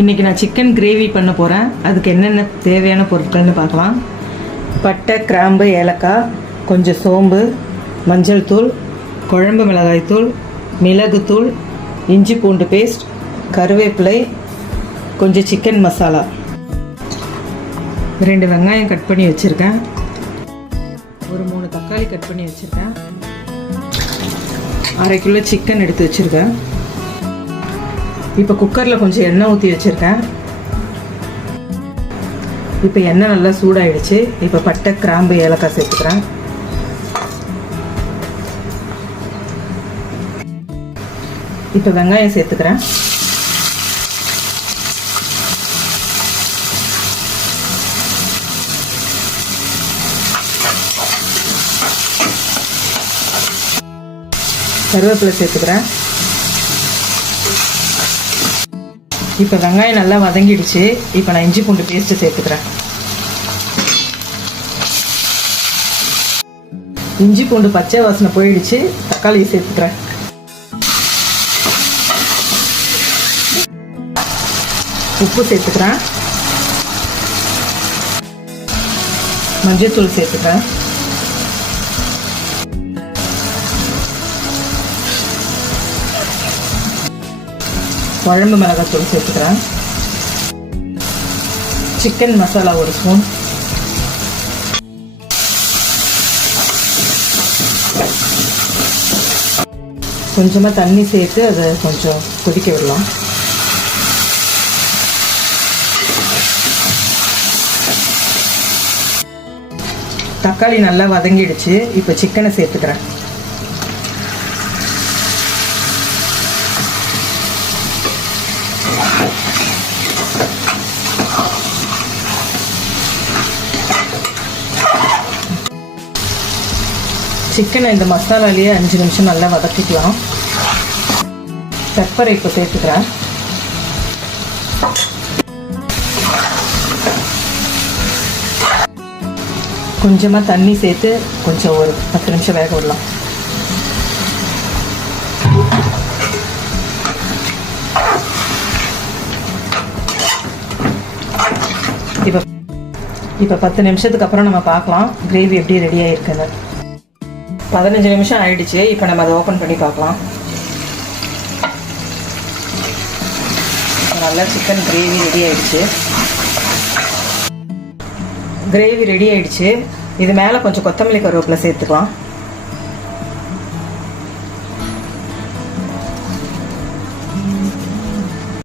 இன்றைக்கி நான் chicken gravy பண்ண போகிறேன். அதுக்கு என்னென்ன தேவையான பொருட்கள்னு பார்க்கலாம். பட்டை, கிராம்பு, ஏலக்காய், கொஞ்சம் சோம்பு, மஞ்சள் தூள், குழம்பு மிளகாய் தூள், மிளகுத்தூள், இஞ்சி பூண்டு பேஸ்ட், கருவேப்பிலை, கொஞ்சம் சிக்கன் மசாலா. 2 வெங்காயம் கட் பண்ணி வச்சுருக்கேன். ஒரு 3 தக்காளி கட் பண்ணி வச்சுருக்கேன். 1/2 கிலோ சிக்கன் எடுத்து வச்சுருக்கேன். இப்போ குக்கரில் கொஞ்சம் எண்ணெய் ஊற்றி வச்சுருக்கேன். இப்போ எண்ணெய் நல்லா சூடாயிடுச்சு. இப்போ பட்டை, கிராம்பு, ஏலக்காய் சேர்த்துக்கிறேன். இப்போ வெங்காயம் சேர்த்துக்கிறேன். கருவேப்பிலை சேர்த்துக்கிறேன். இப்போ வெங்காயம் நல்லா வதங்கிடுச்சு. இப்போ நான் இஞ்சி பூண்டு பேஸ்ட்டு சேர்த்துக்கிறேன். இஞ்சி பூண்டு பச்சை வாசனை போயிடுச்சு. தக்காளியை சேர்த்துக்கிறேன். உப்பு சேர்த்துக்கிறேன். மஞ்சள் தூள் சேர்த்துக்கிறேன். குழம்பு மிளகாய் தூள் சேர்த்துக்கிறேன். Chicken masala 1 spoon. கொஞ்சமாக தண்ணி சேர்த்து அதை கொஞ்சம் கொதிக்க விடலாம். தக்காளி நல்லா வதங்கிடுச்சு. இப்போ சிக்கனை சேர்த்துக்கிறேன். சிக்கனை இந்த மசாலாலேயே 5 நிமிஷம் நல்லா வதக்கிக்கலாம். பெப்பரை இப்போ சேர்த்துக்கிறேன். கொஞ்சமாக தண்ணி சேர்த்து கொஞ்சம் ஒரு 10 நிமிஷம் வேக விடலாம். இப்போ 10 நிமிஷத்துக்கு அப்புறம் நம்ம பார்க்கலாம் கிரேவி எப்படி ரெடி ஆகிருக்குன்னு. 15 நிமிஷம் ஆயிடுச்சு. இப்போ நம்ம அதை ஓப்பன் பண்ணி பார்க்கலாம். நல்லா சிக்கன் கிரேவி ரெடி ஆயிடுச்சு. கிரேவி ரெடி ஆயிடுச்சு. இது மேலே கொஞ்சம் கொத்தமல்லி கருவேப்பிலை சேர்த்துக்கலாம்.